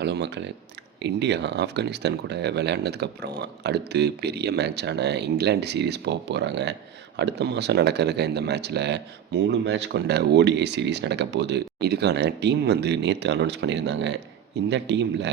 Hello மக்களே! India Afghanistan கூட விளையாடினதுக்கப்புறம், அடுத்து பெரிய மேட்சான இங்கிலாந்து சீரிஸ் போறாங்க. அடுத்த மாதம் நடக்க இருக்க இந்த மேட்ச்சில 3 மேட்ச் கொண்ட ஓடிஐ சீரிஸ் நடக்கப்போகுது. இதுக்கான டீம் வந்து நேத்து அனௌன்ஸ் பண்ணியிருந்தாங்க. இந்த டீம்ல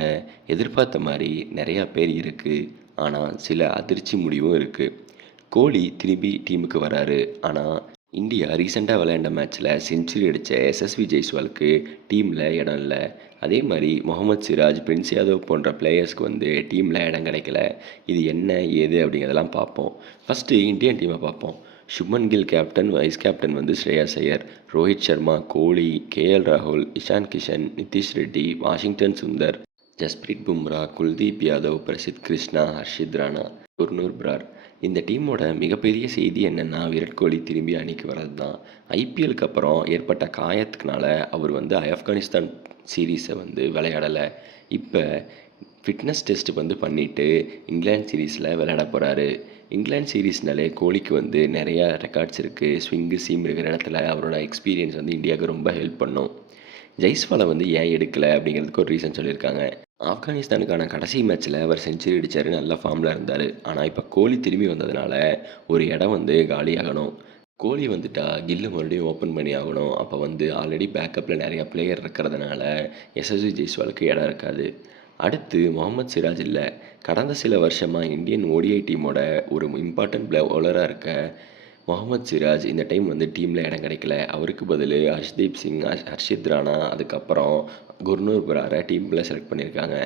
எதிர்பார்த்த மாரி நெறையா பேர் இருக்கு. ஆனா, சில அதிர்ச்சி முடிவும் இருக்கு. கோலி திரும்பி டீமுக்கு வராரு. ஆனா, இந்தியா ரீசெண்டா விளையாண்ட மேட்ச்ல செஞ்சுரி அடிச்ச எஸ்எஸ்வி ஜெய்ஸ்வாலுக்கு டீம்ல இடம் இல்ல. அதே மாரி முகமது சிராஜ், பிரின்ஸ் யாதவ் போன்ற பிளேயர்ஸ்க்கு வந்து டீம்ல இடம் கிடைக்கல. இது என்ன, ஏது அப்படிங்கிறதெல்லாம் பார்ப்போம். ஃபர்ஸ்ட்டு இந்தியன் டீமை பார்ப்போம். Shubman Gill captain, vice captain வந்து ஸ்ரேயாஸ் ஐயர், ரோஹித் சர்மா, கோலி, ராகுல், இஷான் கிஷன், நிதிஷ் ரெட்டி, வாஷிங்டன் சுந்தர், ஜஸ்பிரீத் பும்ரா, குல்தீப் யாதவ், பிரசித் கிருஷ்ணா, ஹர்ஷித் ராணா, குர்னூர் பிரார். இந்த டீமோட மிகப்பெரிய செய்தி என்னென்னா, விராட் கோலி திரும்பி அணிக்கு வர்றது தான். ஐபிஎல்க்கு அப்புறம் ஏற்பட்ட காயத்துக்குனால அவர் வந்து ஆப்கானிஸ்தான் சீரீஸை வந்து விளையாடலை. இப்போ ஃபிட்னஸ் டெஸ்ட் வந்து பண்ணிவிட்டு இங்கிலாந்து சீரீஸில் விளையாட போகிறாரு. இங்கிலாந்து சீரீஸ்னாலே கோலிக்கு வந்து நிறையா ரெக்கார்ட்ஸ் இருக்குது. ஸ்விங்கு சீம் இருக்கிற இடத்துல அவரோட எக்ஸ்பீரியன்ஸ் வந்து இந்தியாவுக்கு ரொம்ப ஹெல்ப் பண்ணும். ஜெய்ஸ்வாலை வந்து ஏன் எடுக்கலை அப்படிங்கிறதுக்கு ஒரு ரீசன் சொல்லியிருக்காங்க. ஆப்கானிஸ்தானுக்கான கடைசி மேட்ச்சில் அவர் செஞ்சுரி அடித்தார், நல்ல ஃபார்மில் இருந்தார். ஆனால் இப்போ கோலி திரும்பி வந்ததுனால ஒரு இடம் வந்து காலியாகணும். கோலி வந்துட்டா கில்லு மறுபடியும் ஓப்பன் பண்ணி ஆகணும். அப்போ வந்து ஆல்ரெடி பேக்கப்பில் நிறையா பிளேயர் இருக்கிறதுனால எஸ்எஸ்வி ஜெய்ஸ்வாலுக்கு இடம் இருக்காது. அடுத்து முகமது சிராஜ் இல்லை. கடந்த சில வருஷமாக இந்தியன் ஓடிஐ டீமோட ஒரு இம்பார்ட்டன்ட் பவுலராக இருக்க முகமது சிராஜ் இந்த டைம் வந்து டீமில் இடம் கிடைக்கல. அவருக்கு பதில் ஹர்ஷ்தீப் சிங், ஹர்ஷித் ராணா, அதுக்கப்புறம் குர்னூர் பிராரை டீமில் செலக்ட் பண்ணியிருக்காங்க.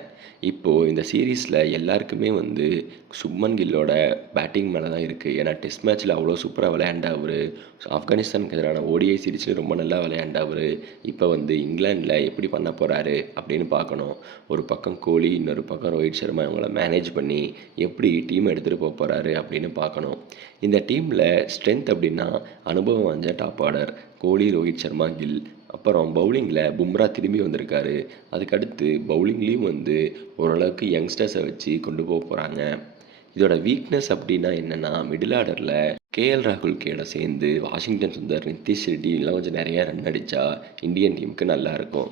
இப்போது இந்த சீரீஸில் எல்லாருக்குமே வந்து சுப்மன் கில்லோட பேட்டிங் மேலே தான் இருக்குது. ஏன்னா டெஸ்ட் மேட்ச்சில் அவ்வளோ சூப்பராக விளையாண்ட அவர், ஆப்கானிஸ்தானுக்கு எதிரான ஓடிஐ சீரீஸில் ரொம்ப நல்லா விளையாண்ட அவர் இப்போ வந்து இங்கிலாண்டில் எப்படி பண்ண போகிறாரு அப்படின்னு பார்க்கணும். ஒரு பக்கம் கோலி, இன்னொரு பக்கம் ரோஹித் சர்மா இவங்கள மேனேஜ் பண்ணி எப்படி டீம் எடுத்துகிட்டு போக போகிறாரு அப்படின்னு பார்க்கணும். இந்த டீமில் ஸ்ட்ரென்த் அப்படின்னா அனுபவம் வாய்ந்த டாப் ஆர்டர் கோலி, ரோஹித் சர்மா, கில். அப்புறம் பவுலிங்கில் பும்ரா திரும்பி வந்திருக்காரு. அதுக்கடுத்து பவுலிங்லேயும் வந்து ஓரளவுக்கு யங்ஸ்டர்ஸை வச்சு கொண்டு போகிறாங்க. இதோட வீக்னஸ் அப்படின்னா என்னென்னா, மிடில் ஆர்டரில் ராகுல் கேட சேர்ந்து வாஷிங்டன் சுந்தர், நிதிஷ் ரெட்டி எல்லாம் கொஞ்சம் நிறையா ரன் அடித்தா இந்தியன் டீமுக்கு நல்லாயிருக்கும்.